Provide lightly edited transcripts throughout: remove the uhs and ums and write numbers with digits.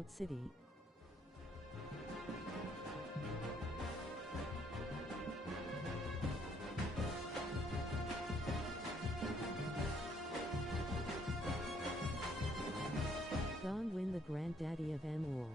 Cloud City. Dongwin, the granddaddy of Amul.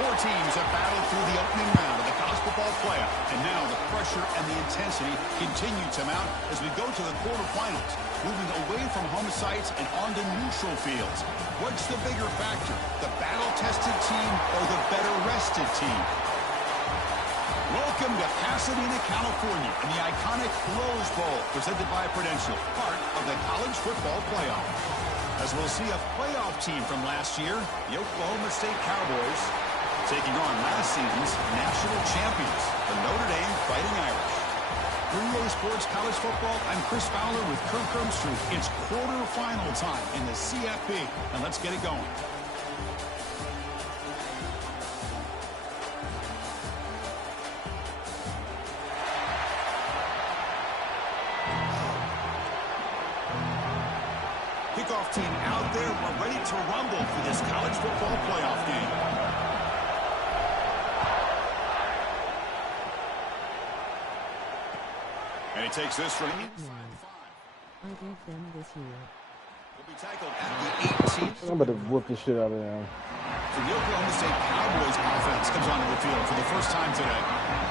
Four teams have battled through the opening round of the college football playoff, and now the pressure and the intensity continue to mount as we go to the quarterfinals, moving away from home sites and onto neutral fields. What's the bigger factor, the battle-tested team or the better-rested team? Welcome to Pasadena, California, and the iconic Rose Bowl, presented by Prudential, part of the college football playoff. As we'll see a playoff team from last year, the Oklahoma State Cowboys, taking on last season's national champions, the Notre Dame Fighting Irish. For EA Sports College Football, I'm Chris Fowler with Kirk Hermstruth. It's quarterfinal time in the CFP, and let's get it going. Kickoff team out there. We're ready to rumble for this college football playoff game. And he takes this from I gave them this year. Will be tackled at the 18th. I'm about to whoop the shit out of them. So the Oklahoma State Cowboys offense comes onto the field for the first time today.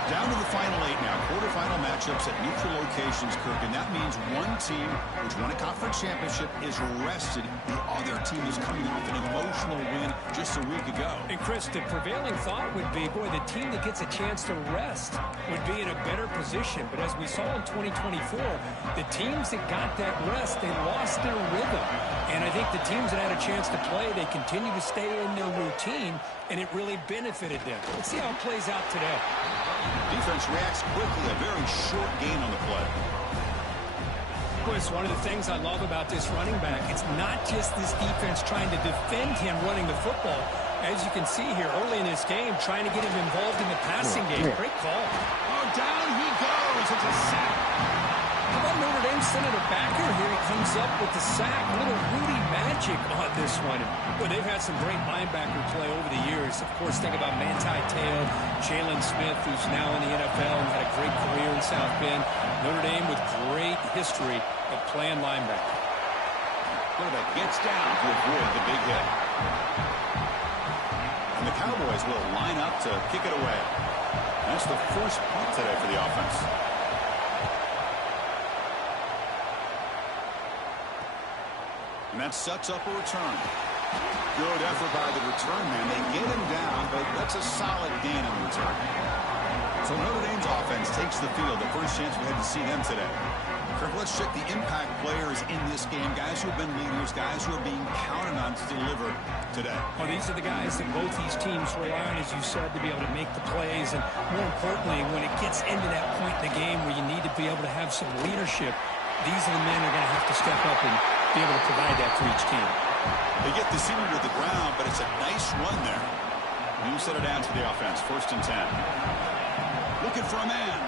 Down to the final 8 now. Quarterfinal matchups at neutral locations, Kirk. And that means one team which won a conference championship is rested. The other team is coming off an emotional win just a week ago. And Chris, the prevailing thought would be, boy, the team that gets a chance to rest would be in a better position. But as we saw in 2024, the teams that got that rest, they lost their rhythm. And I think the teams that had a chance to play, they continue to stay in their routine, and it really benefited them. Let's see how it plays out today. Defense reacts quickly, a very short gain on the play. Chris, one of the things I love about this running back, it's not just this defense trying to defend him running the football. As you can see here early in this game, trying to get him involved in the passing game. Great call. Oh, down he goes. It's a sack. How about Notre Dame sending a backer here? He comes up with the sack. A little Rudy magic on this one. Well, they've had some great linebacker play over the years. Of course, think about Manti Te'o, Jalen Smith, who's now in the NFL and had a great career in South Bend. Notre Dame with great history of playing linebacker. Quarterback gets down to avoid the big hit. And the Cowboys will line up to kick it away. That's the first punt today for the offense. And that sets up a return. Good effort by the return man. They get him down, but that's a solid gain in the return. So Notre Dame's offense takes the field. The first chance we had to see them today. Kirk, let's check the impact players in this game. Guys who have been leaders, guys who are being counted on to deliver today. Well, these are the guys that both these teams rely on, as you said, to be able to make the plays. And more importantly, when it gets into that point in the game where you need to be able to have some leadership, these are the men who are going to have to step up and be able to provide that for each team. They get the senior to the ground, but it's a nice run there. New set it down to the offense. 1st and 10. Looking for a man.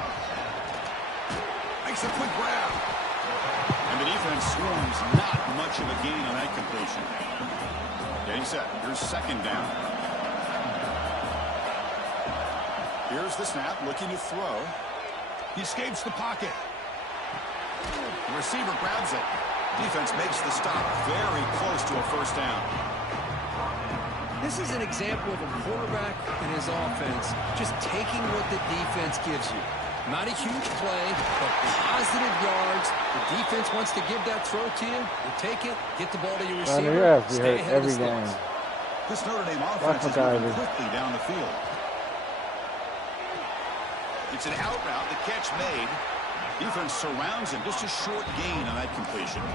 Makes a quick grab. And the defense swarms. Not much of a gain on that completion. Getting set. Here's 2nd down. Here's the snap. Looking to throw. He escapes the pocket. The receiver grabs it. Defense makes the stop. Very close to a 1st down. This is an example of a quarterback and his offense just taking what the defense gives you. Not a huge play, but positive yards. The defense wants to give that throw to you. You take it, get the ball to your receiver, stay ahead of the sticks. This Notre Dame offense is moving quickly down the field. It's an out route. The catch made. Defense surrounds him. Just a short gain on that completion.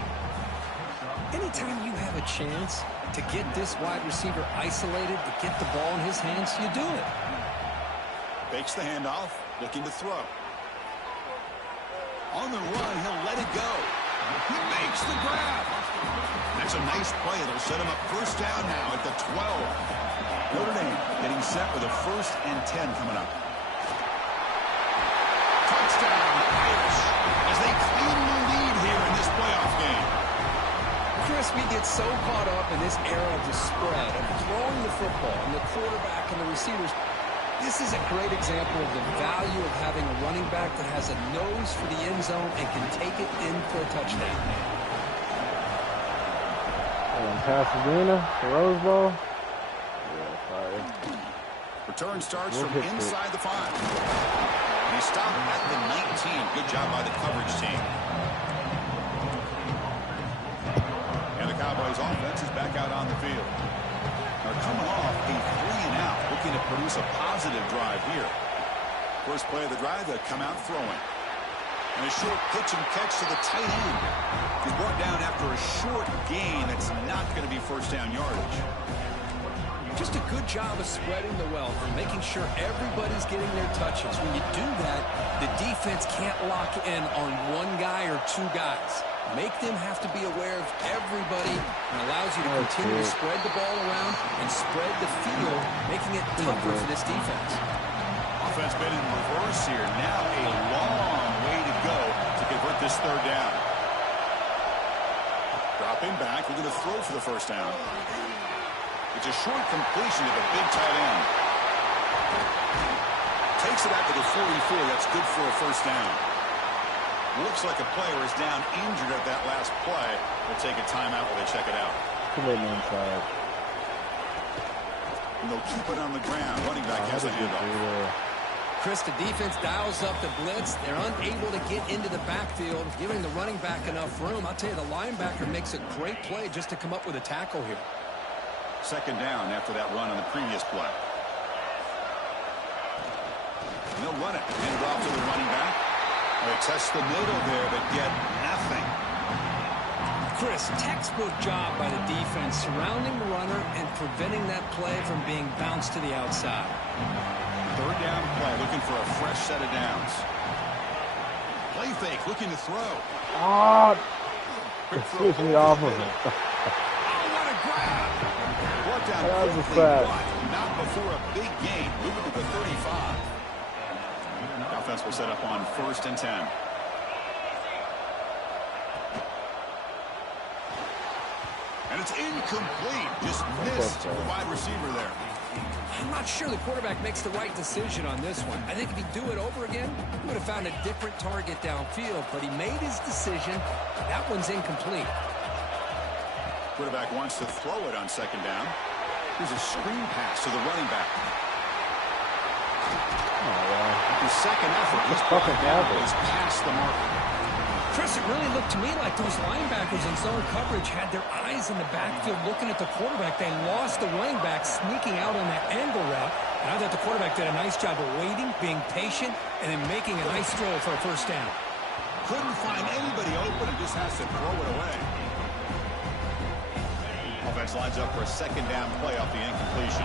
Anytime you have a chance to get this wide receiver isolated, to get the ball in his hands, you do it. Fakes the handoff, looking to throw. On the run, he'll let it go. He makes the grab. That's a nice play. It'll set him up 1st down now at the 12. Notre Dame getting set with a 1st and 10 coming up. Touchdown, Irish, as they claim the lead here in this playoff game. Chris, we get so caught up in this era of the spread, of throwing the football, and the quarterback and the receivers. This is a great example of the value of having a running back that has a nose for the end zone and can take it in for a touchdown. Pasadena, the Rose Bowl. Return starts from inside the 5. And he stopped at the 19. Good job by the coverage team. And the Cowboys offense is back out on the field. They're coming off a 3-and-out, looking to produce a positive drive here. First play of the drive, they'll come out throwing. And a short pitch and catch to the tight end. He's brought down after a short gain that's not going to be 1st down yardage. Just a good job of spreading the wealth and making sure everybody's getting their touches. When you do that, the defense can't lock in on one guy or 2 guys. Make them have to be aware of everybody and allows you to continue to spread the ball around and spread the field, making it tougher for this defense. Offense been in reverse here. Now a long way to go to convert this 3rd down. Dropping back. We're going to throw for the 1st down. It's a short completion to the big tight end. Takes it out to the 44. That's good for a 1st down. Looks like a player is down injured at that last play. They'll take a timeout while they check it out. Inside. And they'll keep it on the ground. Running back has a handoff. Chris, the defense dials up the blitz. They're unable to get into the backfield, giving the running back enough room. I'll tell you, the linebacker makes a great play just to come up with a tackle here. 2nd down after that run on the previous play. And they'll run it. Hand it off to the running back. They test the middle there, but get nothing. Chris, textbook job by the defense surrounding the runner and preventing that play from being bounced to the outside. 3rd down play, looking for a fresh set of downs. Play fake, looking to throw. Switch me off of him. Oh, what a grab! Brought down quickly, but not before a big gain. Moving to the 35. Offense will set up on 1st and 10. And it's incomplete. Just missed the wide receiver there. I'm not sure the quarterback makes the right decision on this one. I think if he'd do it over again, he would have found a different target downfield, but he made his decision. That one's incomplete. Quarterback wants to throw it on 2nd down. Here's a screen pass to the running back. His 2nd effort, he's past the mark. Chris, it really looked to me like those linebackers in zone coverage had their eyes in the backfield looking at the quarterback. They lost the running back sneaking out on that angle route. And I thought the quarterback did a nice job of waiting, being patient, and then making a nice throw for a first down. Couldn't find anybody open and just has to throw it away. Offense lines up for a second down play off the incompletion.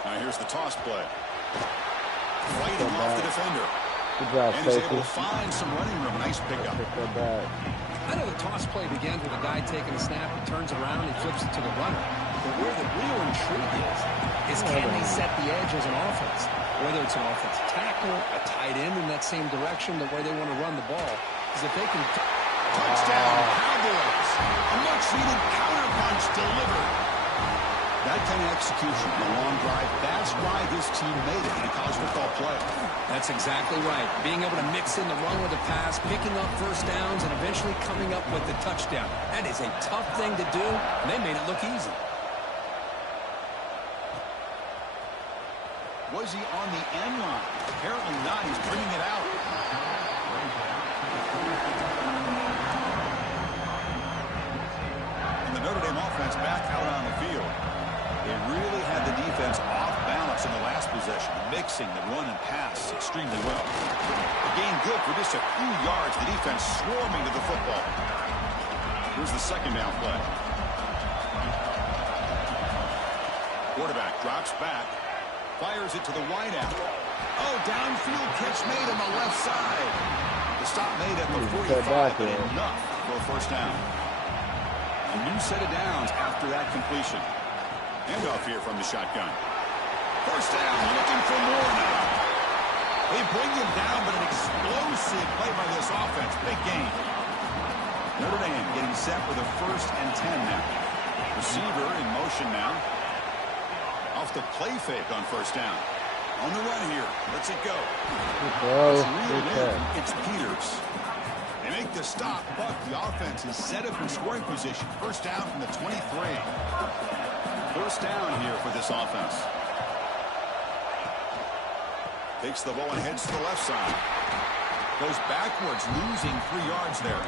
Now here's the toss play. Fighting off the defender. Good job, and he's able to find some running room. Nice pickup. I know the toss play begins with a guy taking a snap, he turns around, and flips it to the runner. But where the real intrigue is can they set the edge as an offense? Whether it's an offensive tackle, a tight end in that same direction, the way they want to run the ball. Because if they can... Touchdown, Cowboys. A much-needed counterpunch delivered. That kind of execution on a long drive, that's why this team made it in a college football playoff. That's exactly right. Being able to mix in the run with the pass, picking up first downs, and eventually coming up with the touchdown. That is a tough thing to do, and they made it look easy. Was he on the end line? Apparently not. He's bringing it out. And the Notre Dame offense back out on the field. They really had the defense off balance in the last possession, mixing the run and pass extremely well. A gain good for just a few yards. The defense swarming to the football. Here's the second down play. Quarterback drops back. Fires it to the wideout. Oh, downfield catch made on the left side. The stop made at the 45, but enough for a first down. A new set of downs after that completion. Handoff here from the shotgun. First down, looking for more now. They bring him down, but an explosive play by this offense. Big gain. Notre Dame getting set for the 1st and 10 now. Receiver in motion now. Off the play fake on first down. On the run here. Let's it go. It's real in. It's Peters. They make the stop, but the offense is set up in scoring position. First down from the 23. First down here for this offense. Takes the ball and heads to the left side. Goes backwards, losing 3 yards there.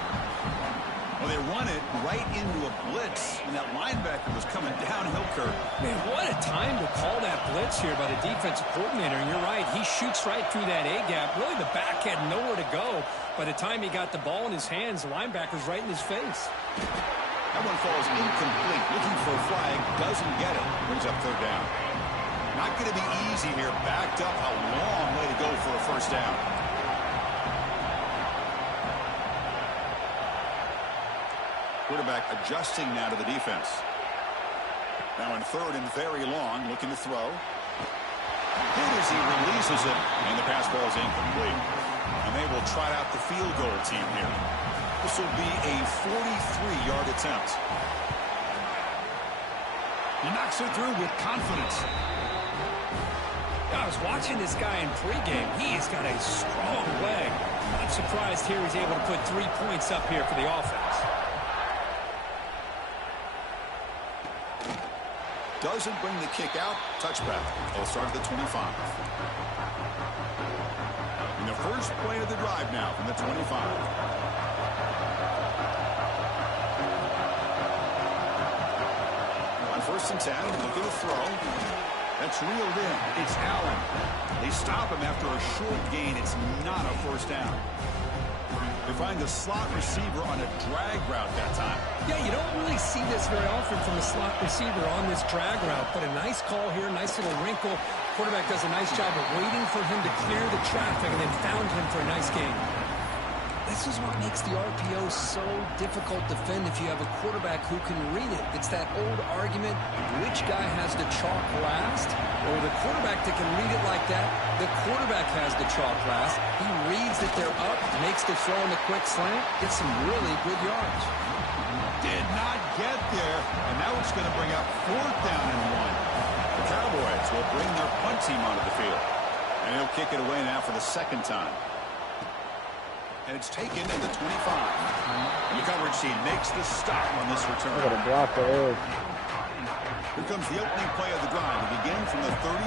Well, they run it right into a blitz, and that linebacker was coming downhill curve. Man, what a time to call that blitz here by the defensive coordinator. And you're right, he shoots right through that A-gap. Really, the back had nowhere to go. By the time he got the ball in his hands, the linebacker's right in his face. That one falls incomplete. Looking for a flag, doesn't get it. Brings up third down. Not going to be easy here. Backed up, a long way to go for a first down. Quarterback adjusting now to the defense. Now in third and very long, looking to throw. Good as he releases it, and the pass ball is incomplete. And they will try out the field goal team here. This will be a 43-yard attempt. He knocks it through with confidence. I was watching this guy in pregame. He's got a strong leg. Not surprised here he's able to put 3 points up here for the offense. Doesn't bring the kick out. Touchback. They'll start at the 25. And the first play of the drive now from the 25. On 1st and 10, look at the throw. That's reeled in. It's Allen. They stop him after a short gain. It's not a first down. They find the slot receiver on a drag route that time. Yeah, you don't really see this very often from the slot receiver on this drag route, but a nice call here, nice little wrinkle. Quarterback does a nice job of waiting for him to clear the traffic and then found him for a nice gain. This is what makes the RPO so difficult to defend if you have a quarterback who can read it. It's that old argument, which guy has the chalk last? Or the quarterback that can read it like that, the quarterback has the chalk last. He reads that they're up, makes the throw in the quick slant, gets some really good yards. Did not get there, and now it's going to bring up 4th down and 1. The Cowboys will bring their punt team onto the field. And he'll kick it away now for the 2nd time. And it's taken at the 25. The coverage team makes the stop on this return. Got to block the edge. Here comes the opening play of the drive. We begin from the 33.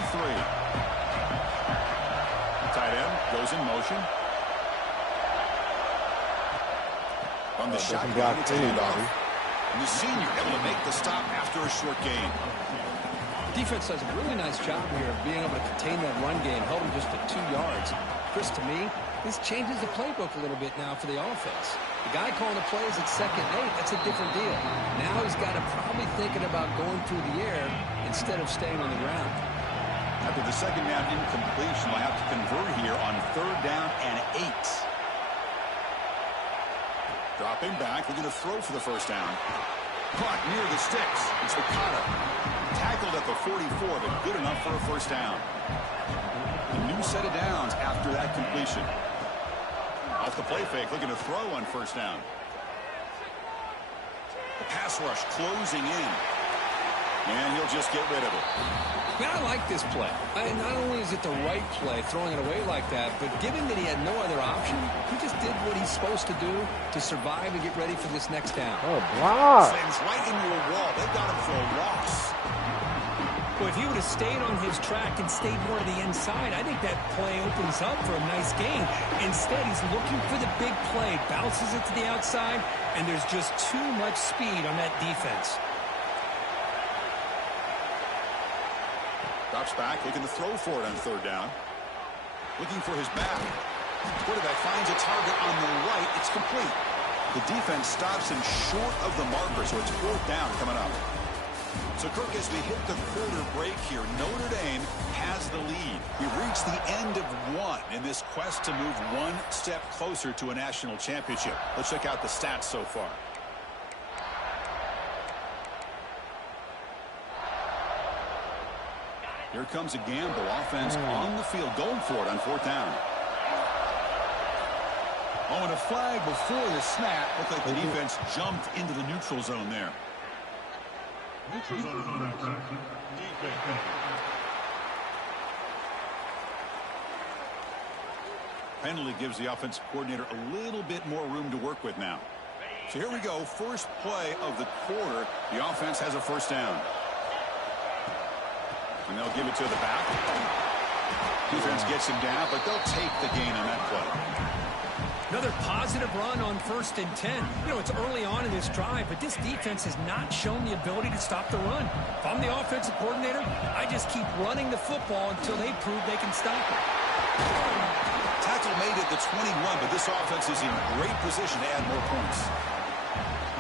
Tight end goes in motion. On the shotgun, it's a handoff. And the senior able to make the stop after a short gain. Defense does a really nice job here of being able to contain that run game, held him just at 2 yards. Chris, to me, this changes the playbook a little bit now for the offense. The guy calling the plays at 2nd and 8, that's a different deal. Now he's got to probably thinking about going through the air instead of staying on the ground. After the second down incompletion, we'll have to convert here on 3rd down and 8. Dropping back, looking to throw for the first down. Caught near the sticks. It's Ricotta. Tackled at the 44, but good enough for a first down. A new set of downs after that completion. Off the play fake, looking to throw on first down. The pass rush closing in. And he'll just get rid of it. Man, I like this play. Not only is it the right play, throwing it away like that, but given that he had no other option, he just did what he's supposed to do to survive and get ready for this next down. Oh, block. Slams right into a wall. They got him for a loss. Well, if he would have stayed on his track and stayed more to the inside, I think that play opens up for a nice gain. Instead, he's looking for the big play, bounces it to the outside, and there's just too much speed on that defense. Drops back, looking to throw for it on 3rd down. Looking for his back. Quarterback finds a target on the right. It's complete. The defense stops him short of the marker, so it's 4th down coming up. So, Kirk, as we hit the quarter break here, Notre Dame has the lead. We've reached the end of one in this quest to move one step closer to a national championship. Let's check out the stats so far. Here comes a gamble. Offense on the field, going for it on 4th down. Oh, and a flag before the snap. Looked like the defense jumped into the neutral zone there. Neutral zone is on outside. Penalty gives the offensive coordinator a little bit more room to work with now. So here we go. First play of the quarter. The offense has a first down. And they'll give it to the back. Defense gets him down, but they'll take the gain on that play. Another positive run on 1st and 10. You know, it's early on in this drive, but this defense has not shown the ability to stop the run. If I'm the offensive coordinator, I just keep running the football until they prove they can stop it. Tackle made at the 21, but this offense is in great position to add more points.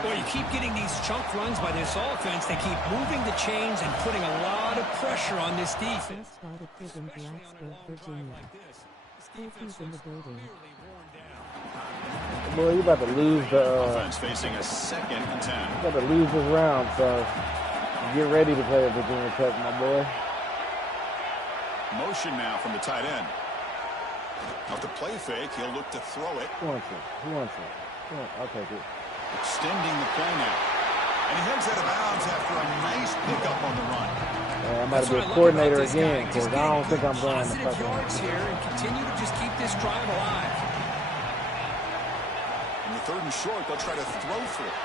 Well, you keep getting these chunk runs by this offense. They keep moving the chains and putting a lot of pressure on this defense. Started prison Blacksburg, Virginia. Safety's in the building. Boy, you about to lose the offense facing a 2nd and 10. You about to lose this round, so get ready to play at Virginia Tech, my boy. Motion now from the tight end. Off the play fake, he'll look to throw it. Who wants it? Who wants it? I'll take it. Extending the play now. And he heads out of bounds after a nice pickup on the run. Yeah, I'm about to be a coordinator again, because I don't think I'm going to positive yards here and continue to just keep this drive alive. In the 3rd and short, they'll try to throw for it.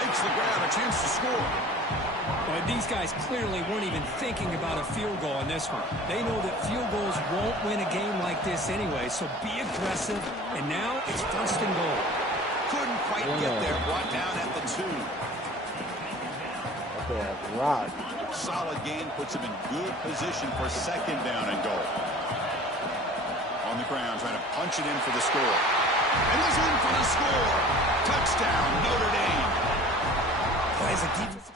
Makes the grab, a chance to score. Well, these guys clearly weren't even thinking about a field goal on this one. They know that field goals won't win a game like this anyway, so be aggressive. And now it's 1st and goal. Couldn't quite get there, brought down at the 2. Okay, that's rock. Solid gain puts him in good position for 2nd down and goal. On the ground, trying to punch it in for the score. And he's in for the score. Touchdown, Notre Dame. As a defense,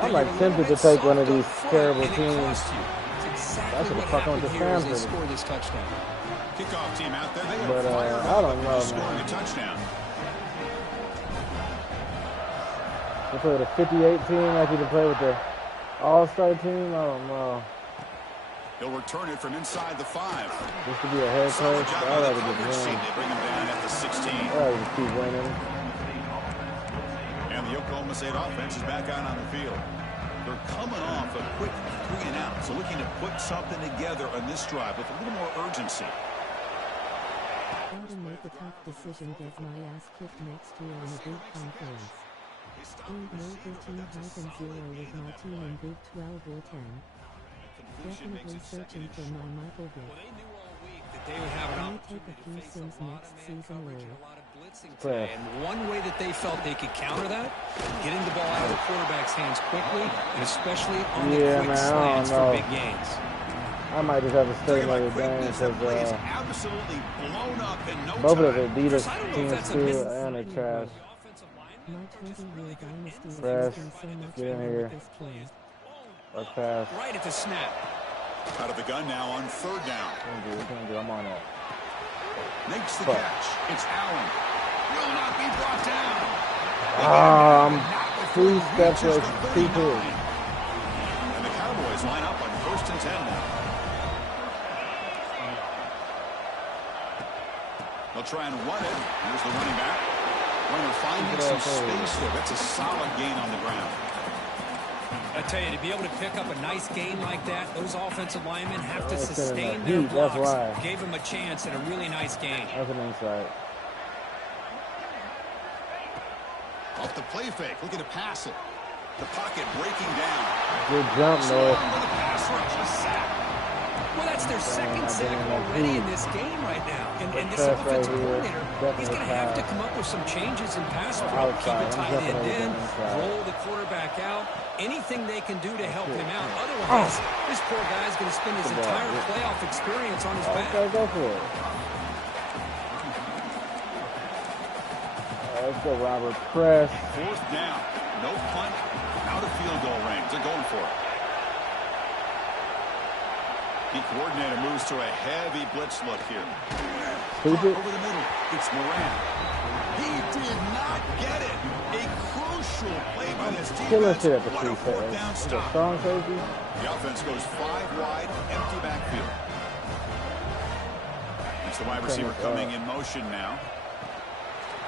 I'm like tempted to take one of these terrible teams. I should have fucked on with the Stanford. Score this touchdown. Kickoff team out there. They But I don't know, scoring man. a touchdown. They play with a 58 team like you can play with the All-Star team. I don't know. He'll return it from inside the 5. This could be a head coach. I'd rather get winning. They bring him down at the 16. I'd rather just keep winning. And the Oklahoma State offense is back out on the field. They're coming off a quick 3 and out, so looking to put something together on this drive with a little more urgency. make a tough decision, get my ass kicked next year in a big conference. Ain't no 13-0 with my team in Big 12 or 10. Definitely searching for my Michael Vick. Well, they knew all week that they would have an May opportunity take a few to face Sims a lot next of man season coverage and later. a lot of blitzing today. And one way that they felt they could counter that, getting the ball out of the quarterback's hands quickly, and especially on the quick slants for big gains. I might just have to stay another game because both of the Adidas teams too, and they're trash. My 20-year dynasty is Press, losing so much get in money here. with this team. Let's pass. Right at the snap. Out of the gun now on 3rd down. Can't do. I'm on it. Makes the catch. It's Allen. Will not be brought down. I'm 3 steps away from 2 2. And the Cowboys line up on 1st and 10 now. They'll try and run it. Here's the running back. Runner finding some space there. That's a solid gain on the ground. I tell you, to be able to pick up a nice gain like that, those offensive linemen have to It's in sustain the their heat, that's blocks. why. Gave him a chance and a really nice gain. That's an insight. Off the play fake. Looking to pass it. The pocket breaking down. Good jump, Noah. With a pass rush. A sack. Well, that's their second sack already in this game right now. And this Press right offensive here. coordinator, he's going to have to come up with some changes in pass pro. Keep it tight end in, roll the quarterback out. Anything they can do to help him out. Otherwise, this poor guy's going to spend his entire playoff experience on his back. Okay, go for it. Let's go, Robert. Press. 4th down. No punt. Out of field goal range. They're going for it. The coordinator moves to a heavy blitz look here. Stupid. Over the middle. It's Moran. He did not get it. A crucial play by this defense. Kill us here at the What a 4th down Is it stop. strong safety? The offense goes 5 wide, empty backfield. It's the wide receiver coming in motion now.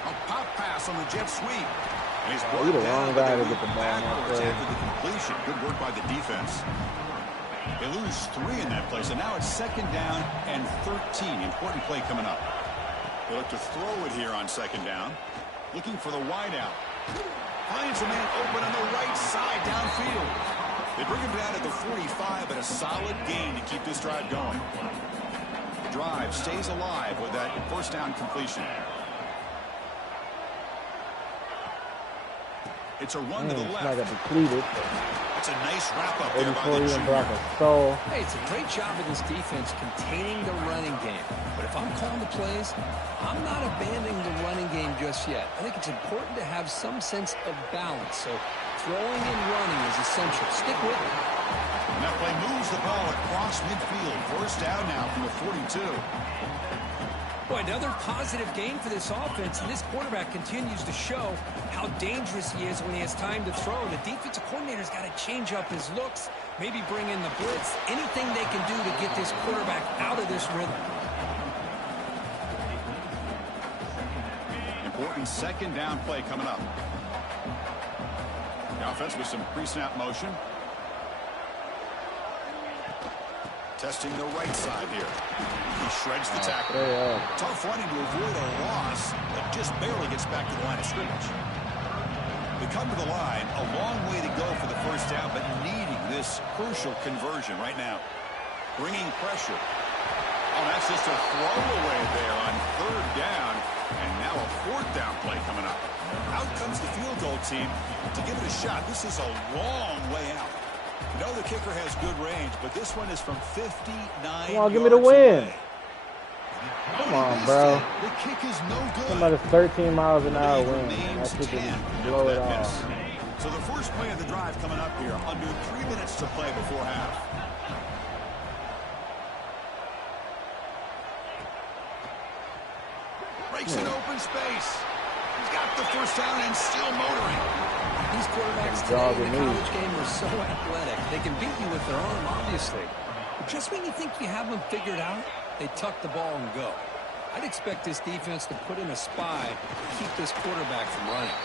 A pop pass on the jet sweep. And he's brought you're the down, wrong but guy they to get the move ball backwards out there. after the completion. Good work by the defense. They lose 3 in that play, so now it's 2nd down and 13. Important play coming up. They look to throw it here on 2nd down. Looking for the wide out. Finds a man open on the right side downfield. They bring him down at the 45, but a solid gain to keep this drive going. The drive stays alive with that 1st down completion. It's a run to the left. Like a depleted. It's a nice wrap-up there by 84 the even block junior. a soul. Hey, it's a great job of this defense containing the running game. But if I'm calling the plays, I'm not abandoning the running game just yet. I think it's important to have some sense of balance. So throwing and running is essential. Stick with it. And that play moves the ball across midfield. 1st down now from the 42. Boy, another positive game for this offense, and this quarterback continues to show how dangerous he is when he has time to throw. The defensive coordinator's got to change up his looks, maybe bring in the blitz, anything they can do to get this quarterback out of this rhythm. Important 2nd down play coming up. The offense with some pre-snap motion. Testing the right side here. He shreds the tackle. Tough running to avoid a loss, but just barely gets back to the line of scrimmage. They come to the line, a long way to go for the 1st down, but needing this crucial conversion right now. Bringing pressure. Oh, that's just a throwaway there on 3rd down, and now a 4th down play coming up. Out comes the field goal team to give it a shot. This is a long way out. You know the kicker has good range, but this one is from 59 Come on, give me the win. away. Come on, bro. The kick is no good. Somebody's 13 miles an hour It wind. remains That shit 10 can blow it after that off. miss. So the first play of the drive coming up here, under 3 minutes to play before half. Breaks an open space. He's got the 1st down and still motoring. These quarterbacks today in the college game are so athletic. They can beat you with their arm, obviously. But just when you think you have them figured out, they tuck the ball and go. I'd expect this defense to put in a spy to keep this quarterback from running.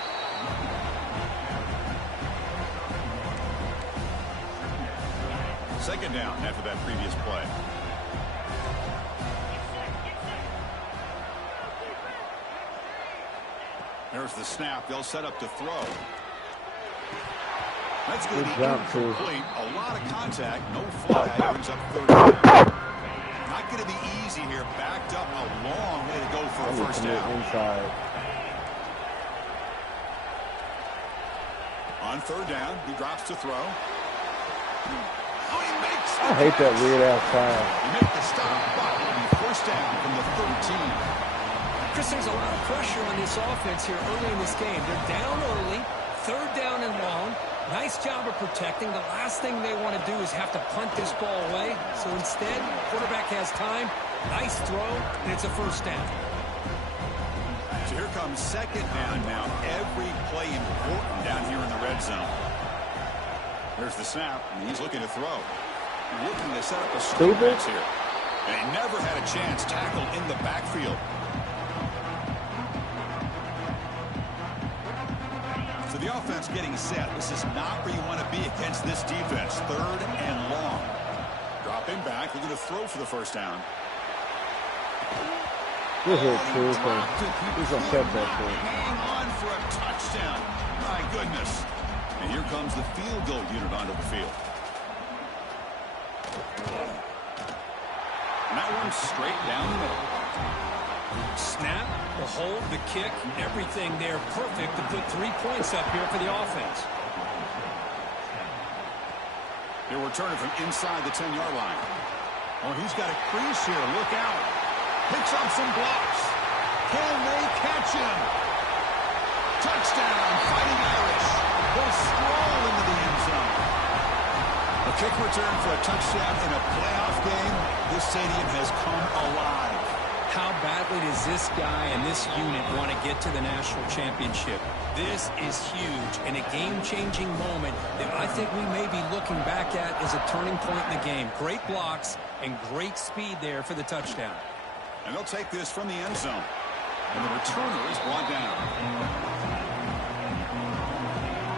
Second down after that previous play. There's the snap. They'll set up to throw. That's going to be incomplete. A lot of contact. No flag. Brings up third down. Not going to be easy here. Backed up a long way to go for a first down. Inside. On third down, he drops to throw. Oh, he makes I hate that weird-ass time. He makes the stop, but it'll be first down from the 13. Chris, there's a lot of pressure on this offense here early in this game. They're down early, third down and long. Nice job of protecting. The last thing they want to do is have to punt this ball away. So instead, quarterback has time. Nice throw, and it's a first down. So here comes second down now. Every play important down here in the red zone. There's the snap, and he's looking to throw. Looking to set up a screen pass here. And he never had a chance tackled in the backfield. So the offense getting set. This is not where you want to be against this defense. Third and long. Dropping back, looking to throw for the first down. Good hit, too. He's going to catch that shit. Hang on for a touchdown. My goodness. And here comes the field goal unit onto the field. And that one's straight down the middle. Snap, the hold, the kick, everything there perfect to put 3 points up here for the offense. They'll return it from inside the 10-yard line. Oh, he's got a crease here. Look out. Picks up some blocks. Can they catch him? Touchdown, Fighting Irish. They'll stroll into the end zone. A kick return for a touchdown in a playoff game. This stadium has come alive. How badly does this guy and this unit want to get to the national championship? This is huge and a game-changing moment that I think we may be looking back at as a turning point in the game. Great blocks and great speed there for the touchdown. And they'll take this from the end zone. And the returner is brought down.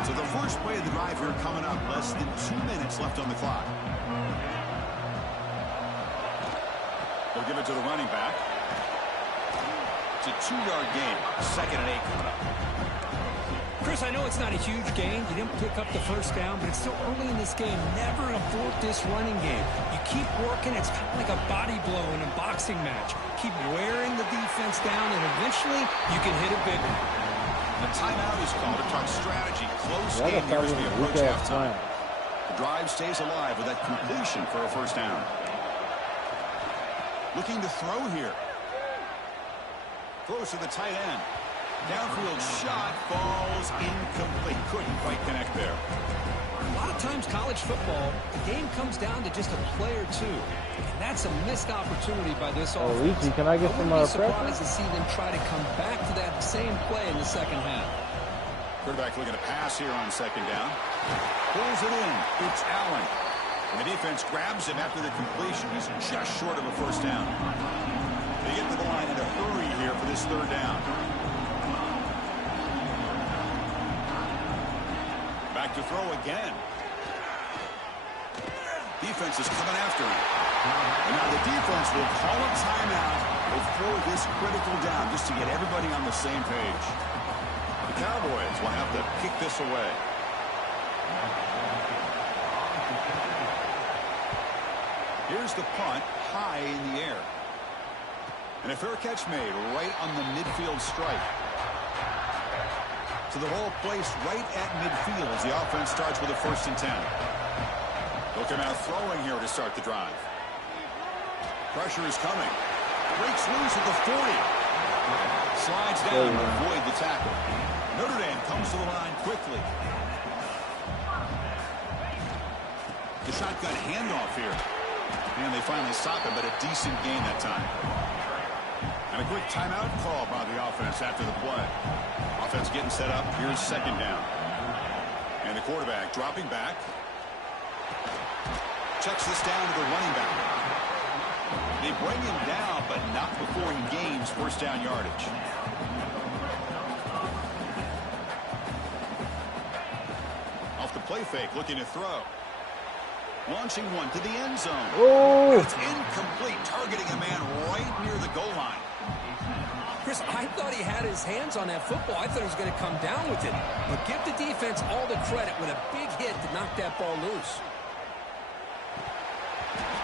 So the first play of the drive here coming up. Less than 2 minutes left on the clock. They'll give it to the running back. It's a 2-yard gain. 2nd and 8 coming up. Chris, I know it's not a huge gain. You didn't pick up the first down, but it's still early in this game. Never abort this running game. You keep working. It's kind of like a body blow in a boxing match. Keep wearing the defense down, and eventually you can hit a big one. The timeout is called to talk strategy. Close game here as we approach halftime. The drive stays alive with that completion for a first down. Looking to throw here. Throws to the tight end. Downfield shot falls incomplete. Couldn't quite connect there. A lot of times college football, the game comes down to just a play or two. And that's a missed opportunity by this offense. Luigi, can I get some pressure? pressure? To see them try to come back to that same play in the second half. Quarterback looking to pass here on second down. Pulls it in. It's Allen. And the defense grabs him after the completion. He's just short of a first down. They get to the line in a hurry here for this third down. Back to throw again. Defense is coming after him. And now the defense will call a timeout before this critical down just to get everybody on the same page. The Cowboys will have to kick this away. Here's the punt high in the air. And a fair catch made right on the midfield stripe. So the ball placed right at midfield as the offense starts with a 1st and 10. They'll come out throwing here to start the drive. Pressure is coming. Breaks loose at the 40. Slides down to avoid the tackle. Notre Dame comes to the line quickly. The shotgun handoff here. And they finally stop him, but a decent gain that time. And a quick timeout call by the offense after the play. Offense getting set up. Here's second down. And the quarterback dropping back. Checks this down to the running back. They bring him down, but not before he gains first down yardage. Off the play fake, looking to throw. Launching one to the end zone. Oh. It's incomplete, targeting a man right near the goal line. Chris, I thought he had his hands on that football. I thought he was going to come down with it. But give the defense all the credit with a big hit to knock that ball loose.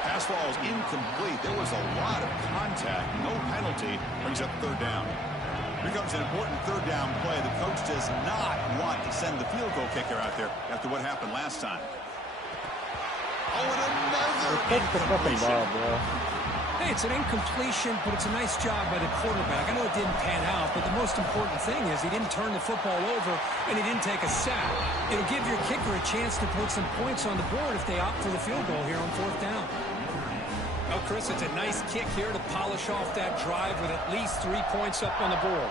Pass ball is incomplete. There was a lot of contact. No penalty. Brings up third down. Here comes an important third down play. The coach does not want to send the field goal kicker out there after what happened last time. Oh, and another incompletion. Hey, it's an incompletion, but it's a nice job by the quarterback. I know it didn't pan out, but the most important thing is he didn't turn the football over and he didn't take a sack. It'll give your kicker a chance to put some points on the board if they opt for the field goal here on fourth down. Well, Chris, it's a nice kick here to polish off that drive with at least 3 points up on the board.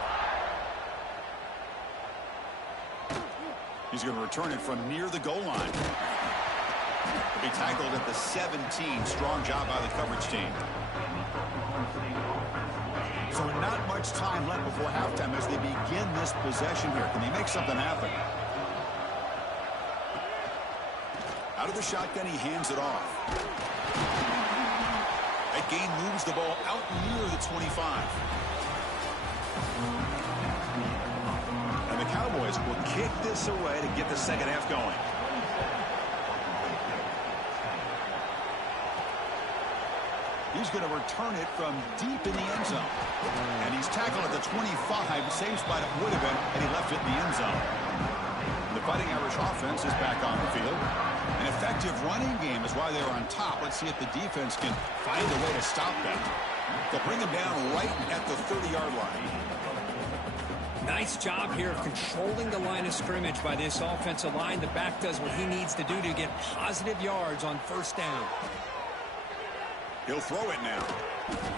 He's going to return it from near the goal line. He'll be tackled at the 17. Strong job by the coverage team. So not much time left before halftime as they begin this possession here. Can they make something happen? Out of the shotgun, he hands it off. That gain moves the ball out near the 25. And the Cowboys will kick this away to get the second half going. He's going to return it from deep in the end zone. And he's tackled at the 25. Same spot it would have been, and he left it in the end zone. The Fighting Irish offense is back on the field. An effective running game is why they were on top. Let's see if the defense can find a way to stop them. They'll bring him down right at the 30-yard line. Nice job here of controlling the line of scrimmage by this offensive line. The back does what he needs to do to get positive yards on first down. He'll throw it now.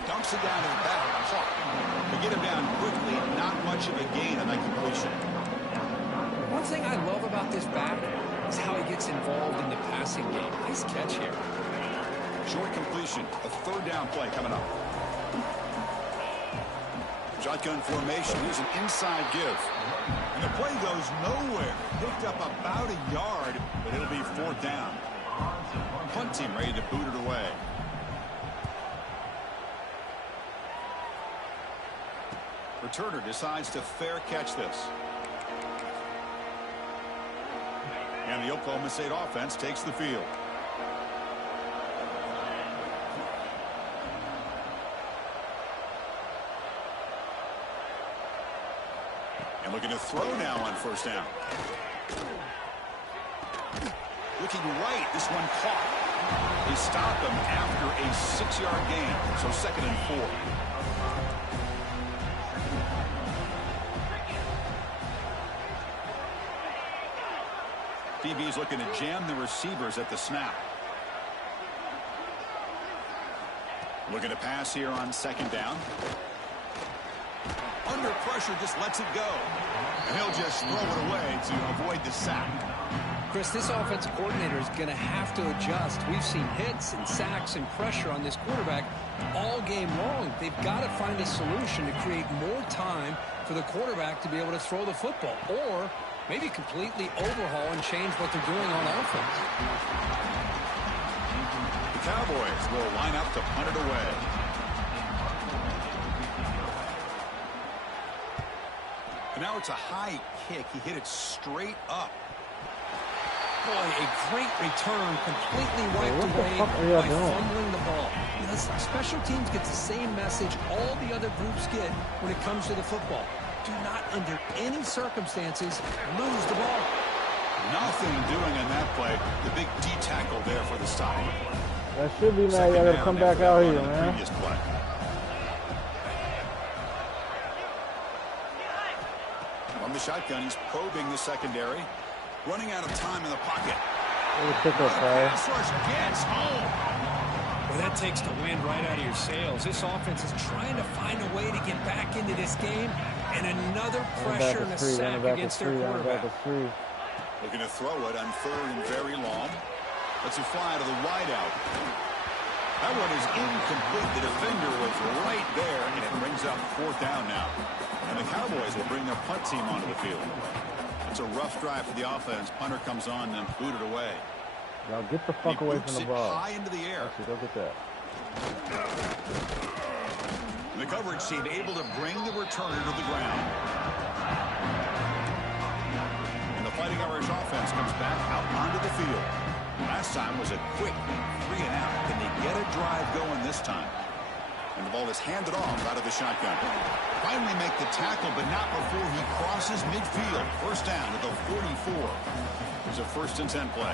Dumps it down to the back. To get him down quickly, not much of a gain on that completion. One thing I love about this back is how he gets involved in the passing game. Nice catch here. Short completion. A third down play coming up. Shotgun formation. Here's an inside give. And the play goes nowhere. Picked up about a yard, but it'll be fourth down. Punt team ready to boot it away. Returner decides to fair catch this. And the Oklahoma State offense takes the field. And looking to throw now on first down. Looking right, this one caught. They stop him after a 6-yard gain, so second and 4. DB's looking to jam the receivers at the snap. Looking to pass here on second down. Under pressure, just lets it go. And he'll just throw it away to avoid the sack. Chris, this offensive coordinator is going to have to adjust. We've seen hits and sacks and pressure on this quarterback all game long. They've got to find a solution to create more time for the quarterback to be able to throw the football, or maybe completely overhaul and change what they're doing on offense. The Cowboys will line up to punt it away. And now it's a high kick. He hit it straight up. Boy, a great return, completely wiped away by fumbling the ball. You know, special teams get the same message all the other groups get when it comes to the football. Do not, under any circumstances, lose the ball. Nothing doing on that play. The big D tackle there for the stop. That should be, man. You gotta come back out here, man. Play. On the shotgun, he's probing the secondary. Running out of time in the pocket. Pass rush gets home. Well, that takes the wind right out of your sails. This offense is trying to find a way to get back into this game, and another pressure and a sack against their quarterback. Looking to throw it on third and very long. Lets it fly to the wideout. That one is incomplete. The defender was right there, and it brings up fourth down now. And the Cowboys will bring their punt team onto the field. It's a rough drive for the offense. Punter comes on and booted away. Now get the fuck away from the ball. High into the air. Actually, look at that. And the coverage team able to bring the returner to the ground. And the Fighting Irish offense comes back out onto the field. Last time was a quick 3 and out. Can they get a drive going this time? And the ball is handed off out of the shotgun. Finally make the tackle, but not before he crosses midfield. First down at the 44. There's a 1st and 10 play.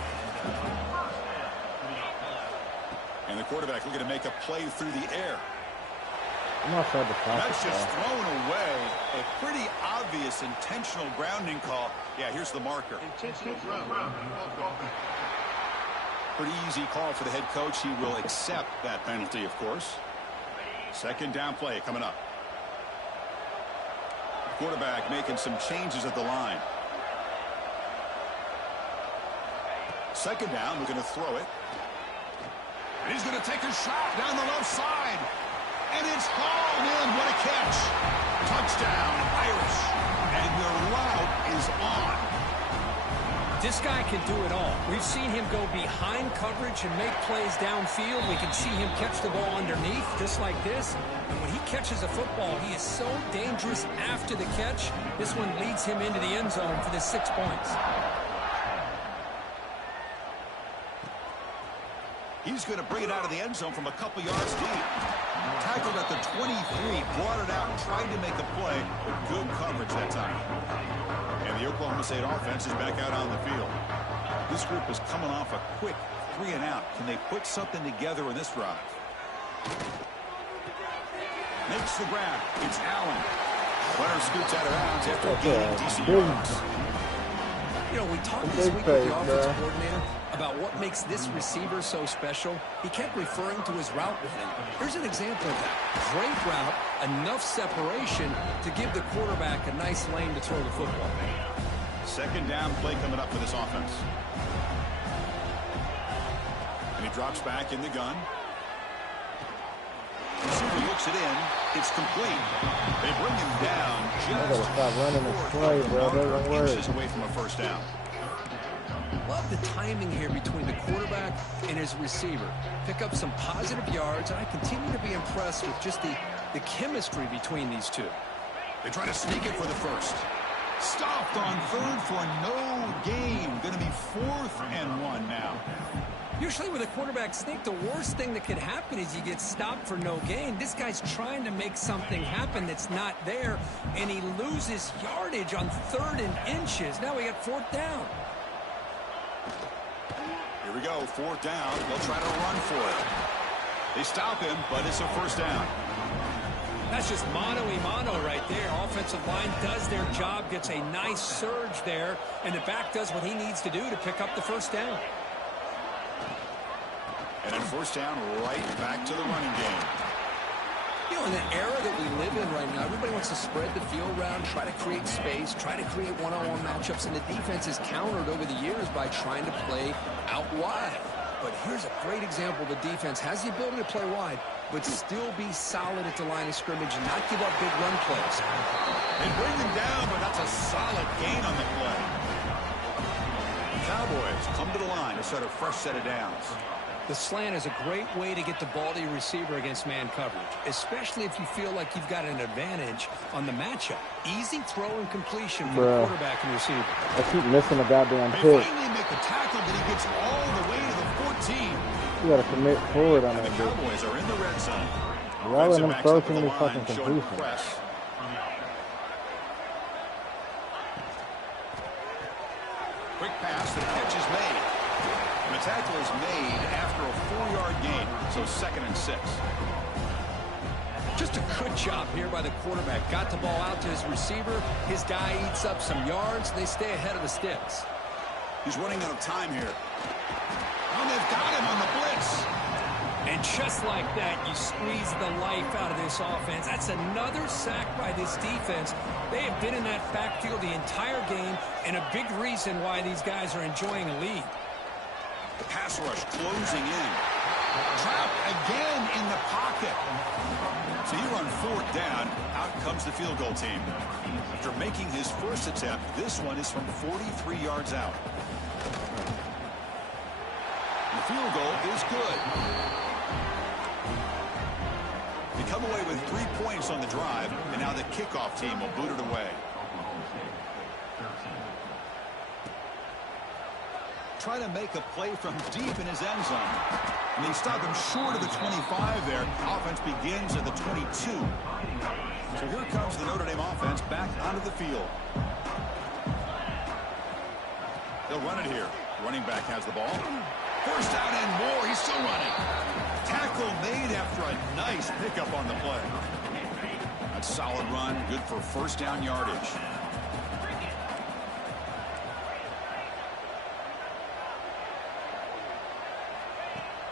And the quarterback looking to make a play through the air. That's just thrown away. A pretty obvious intentional grounding call. Yeah, here's the marker. Intentional ground. Pretty easy call for the head coach. He will accept that penalty, of course. 2nd down play coming up. Quarterback making some changes at the line. 2nd down, looking to throw it. And he's going to take a shot down the left side. And it's hauled in. What a catch. Touchdown, Irish. And the route is on. This guy can do it all. We've seen him go behind coverage and make plays downfield. We can see him catch the ball underneath just like this. And when he catches a football, he is so dangerous after the catch. This one leads him into the end zone for the 6 points. He's going to bring it out of the end zone from a couple yards deep. Tackled at the 23, brought it out, tried to make a play, but good coverage that time. And the Oklahoma State offense is back out on the field. This group is coming off a quick 3 and out. Can they put something together in this drive? Makes the grab. It's Allen. Runner scoots out of bounds after gaining decent yards. You know, we talked this week with the offensive coordinator about what makes this receiver so special. He kept referring to his route running. Here's an example of that. Great route, enough separation to give the quarterback a nice lane to throw the football. 2nd down play coming up for this offense. And he drops back in the gun. Receiver looks it in. It's complete. They bring him down just stop running this play, bro. Inches away from a 1st down. Love the timing here between the quarterback and his receiver. Pick up some positive yards, and I continue to be impressed with just the chemistry between these two. They try to sneak it for the 1st. Stopped on 3rd for no gain. Going to be 4th and 1 now. Usually with a quarterback sneak, the worst thing that could happen is you get stopped for no gain. This guy's trying to make something happen that's not there, and he loses yardage on 3rd and inches. Now we got 4th down. Here we go, 4th down. They'll try to run for it. They stop him, but it's a 1st down. That's just mano-a-mano right there. Offensive line does their job, gets a nice surge there, and the back does what he needs to do to pick up the 1st down. And then 1st down, right back to the running game. You know, in the era that we live in right now, everybody wants to spread the field around, try to create space, try to create one-on-one matchups, and the defense is countered over the years by trying to play out wide. But here's a great example. The defense has the ability to play wide, but still be solid at the line of scrimmage and not give up big run plays. They bring him down, but that's a solid gain on the play. The Cowboys come to the line to start a fresh set of downs. The slant is a great way to get the ball to your receiver against man coverage, especially if you feel like you've got an advantage on the matchup. Easy throw and completion for the quarterback and receiver. I keep missing a goddamn pick. pick. They finally make the tackle, but he gets all the way to the 14. You got to commit forward on that. The Cowboys are in the red zone. Why let them throw too many fucking completions? Quick pass, the catch is made. And the tackle is made after a 4-yard gain, so 2nd and 6. Just a good job here by the quarterback. Got the ball out to his receiver. His guy eats up some yards. They stay ahead of the sticks. He's running out of time here. And they've got him on the blitz. And just like that, you squeeze the life out of this offense. That's another sack by this defense. They have been in that backfield the entire game, and a big reason why these guys are enjoying a lead. The pass rush closing in. Trapped again in the pocket. So you run 4th down. Out comes the field goal team. After making his first attempt, this one is from 43 yards out. The field goal is good. The come away with 3 points on the drive, and now the kickoff team will boot it away. Try to make a play from deep in his end zone. And they stop him short of the 25 there. Offense begins at the 22. So here comes the Notre Dame offense back onto the field. They'll run it here. Running back has the ball. First down and more. He's still running. Tackle made after a nice pickup on the play. A solid run. Good for first down yardage.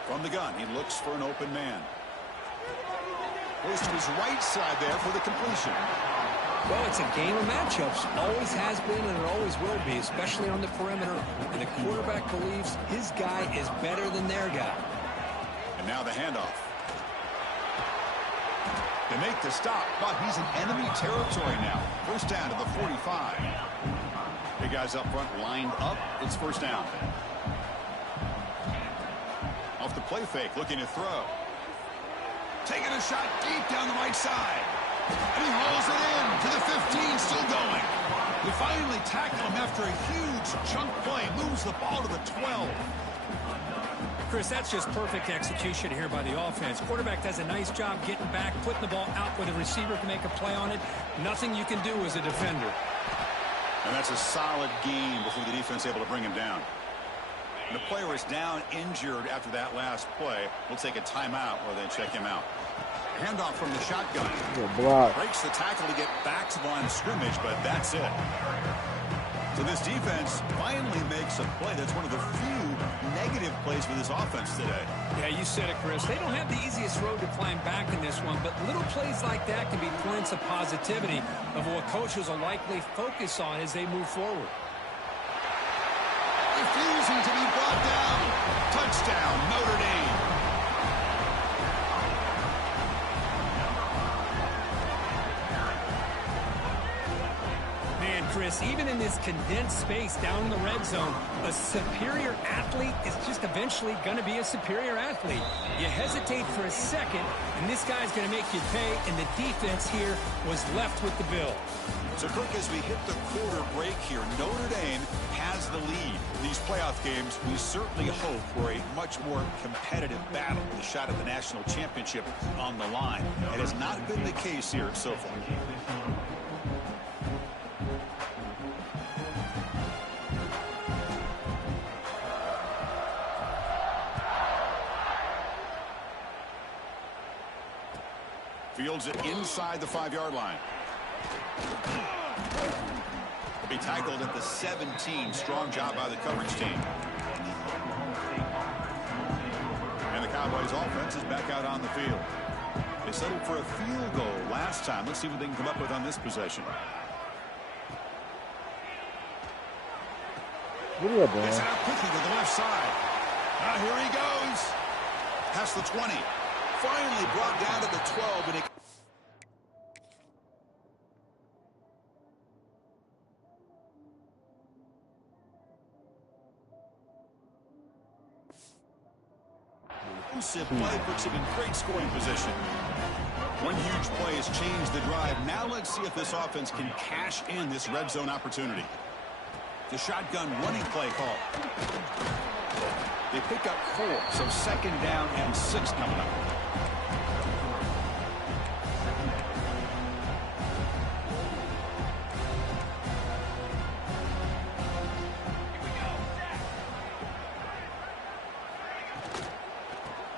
From the gun, he looks for an open man. Goes to his right side there for the completion. Well, it's a game of matchups. Always has been and it always will be, especially on the perimeter. And the quarterback believes his guy is better than their guy. And now the handoff. They make the stop, but he's in enemy territory now. First down to the 45. Big guys up front lined up. It's first down. Off the play fake, looking to throw. Taking a shot deep down the right side. And he hauls it in to the 15, still going. They finally tackle him after a huge chunk play. Moves the ball to the 12. Chris, that's just perfect execution here by the offense. Quarterback does a nice job getting back, putting the ball out where the receiver can make a play on it. Nothing you can do as a defender. And that's a solid game before the defense able to bring him down. And the player is down injured after that last play. We'll take a timeout while they check him out. Handoff from the shotgun. Breaks the tackle to get back to the line of scrimmage, but that's it. So this defense finally makes a play. That's one of the few negative plays for this offense today. Yeah, you said it, Chris. They don't have the easiest road to climb back in this one, but little plays like that can be points of positivity of what coaches will likely focus on as they move forward. Refusing to be brought down. Touchdown, Notre Dame. Man, Chris, even in this condensed space down in the red zone, a superior athlete is just eventually going to be a superior athlete. You hesitate for a second, and this guy's going to make you pay, and the defense here was left with the bill. So, Kirk, as we hit the quarter break here, Notre Dame has the lead. These playoff games, we certainly hope for a much more competitive battle with a shot at the national championship on the line. It has not been the case here so far. Fields it inside the 5-yard line. Will be tackled at the 17. Strong job by the coverage team. And the Cowboys offense is back out on the field. They settled for a field goal last time. Let's see what they can come up with on this possession. Gets it out quickly to the left side. Here he goes. Past the 20. Finally brought down to the 12, and it play puts him in great scoring position. One huge play has changed the drive. Now let's see if this offense can cash in this red zone opportunity. The shotgun running play call. They pick up 4, so second down and 6 coming up.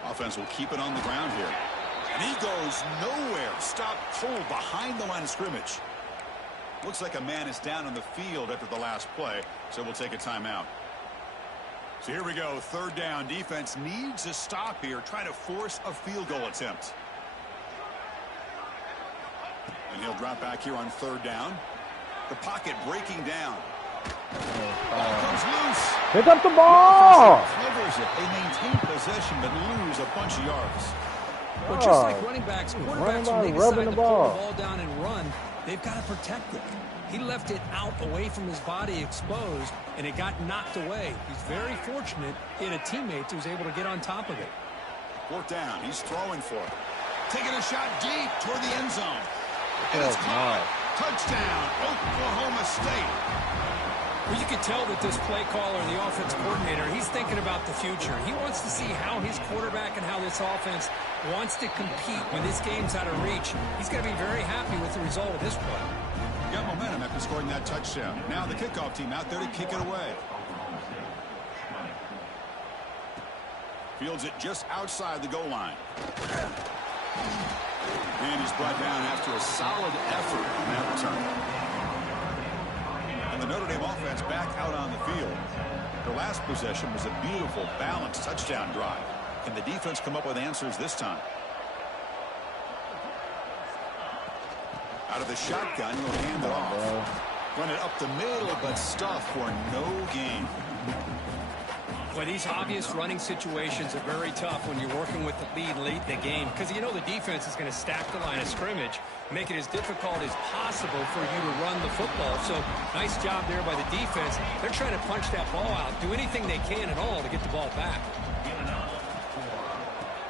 Offense will keep it on the ground here. And he goes nowhere. Stop cold behind the line of scrimmage. Looks like a man is down on the field after the last play, so we'll take a timeout. So here we go, third down. Defense needs a stop here, trying to force a field goal attempt. And he'll drop back here on third down. The pocket breaking down. Ball comes loose. Pick up the ball. Covers it. They maintain possession, but lose a bunch of yards. Well, just like running backs, quarterbacks, when they decide to pull the ball down and run, they've got to protect it. He left it out away from his body exposed, and it got knocked away. He's very fortunate he had a teammate who was able to get on top of it. Fourth down. He's throwing for it. Taking a shot deep toward the end zone. And it's caught. Touchdown, Oklahoma State. Well, you can tell that this play caller, the offense coordinator, he's thinking about the future. He wants to see how his quarterback and how this offense wants to compete when this game's out of reach. He's going to be very happy with the result of this play. Got momentum after scoring that touchdown. Now the kickoff team out there to kick it away. Fields it just outside the goal line. And he's brought down after a solid effort on that return. And the Notre Dame offense back out on the field. Their last possession was a beautiful, balanced touchdown drive. Can the defense come up with answers this time? Out of the shotgun, he'll hand it off. Run it up the middle, but stuff for no gain. Well, these obvious running situations are very tough when you're working with the lead late in the game because you know the defense is going to stack the line of scrimmage, make it as difficult as possible for you to run the football. So nice job there by the defense. They're trying to punch that ball out, do anything they can at all to get the ball back.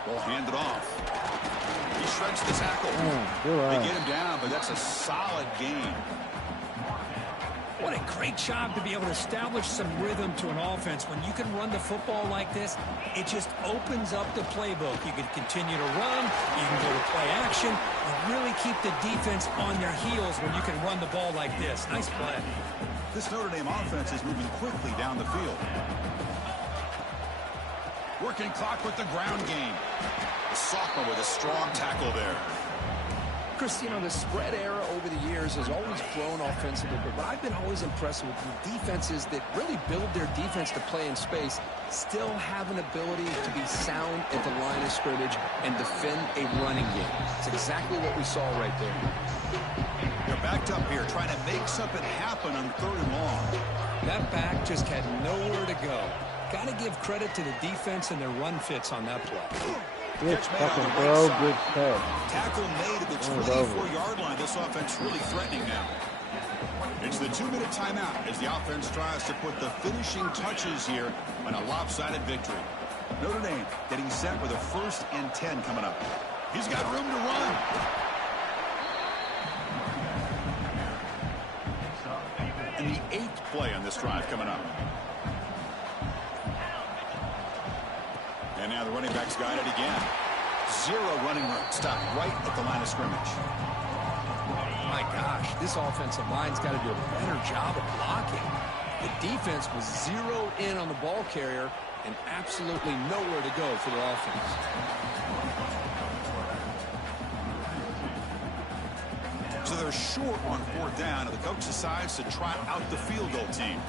Well, hand it off. He shreds the tackle. They get him down, but that's a solid gain. What a great job to be able to establish some rhythm to an offense. When you can run the football like this, it just opens up the playbook. You can continue to run, you can go to play action, and really keep the defense on their heels when you can run the ball like this. Nice play. This Notre Dame offense is moving quickly down the field. Working clock with the ground game. The sophomore with a strong tackle there. Chris, you know, the spread era over the years has always grown offensively, but what I've been always impressed with the defenses that really build their defense to play in space still have an ability to be sound at the line of scrimmage and defend a running game. It's exactly what we saw right there. They're backed up here trying to make something happen on 3rd and long. That back just had nowhere to go. Got to give credit to the defense and their run fits on that play. Good fucking throw, good catch. Tackle made at the 24-yard line. This offense really threatening now. It's the 2-minute timeout as the offense tries to put the finishing touches here on a lopsided victory. Notre Dame getting set for the 1st and 10 coming up. He's got room to run. And the 8th play on this drive coming up. And now the running back's got it again. 0 running room. Stop right at the line of scrimmage. My gosh, this offensive line's got to do a better job of blocking. The defense was zeroed in on the ball carrier and absolutely nowhere to go for the offense. So they're short on 4th down, and the coach decides to trot out the field goal team.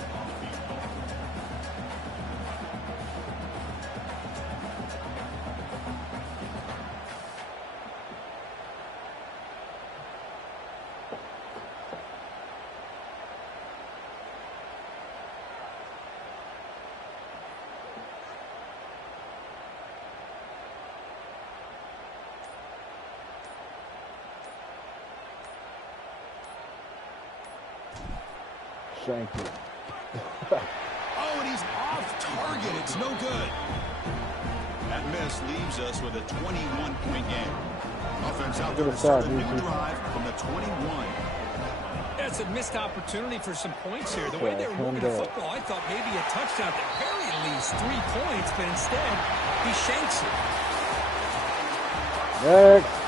Thank you. Oh, and he's off target. It's no good. That miss leaves us with a 21-point game. Offense out there to start a new drive from the 21. That's a missed opportunity for some points here. The way they were moving the football, I thought maybe a touchdown, at the very least 3 points, but instead he shanks it. Next.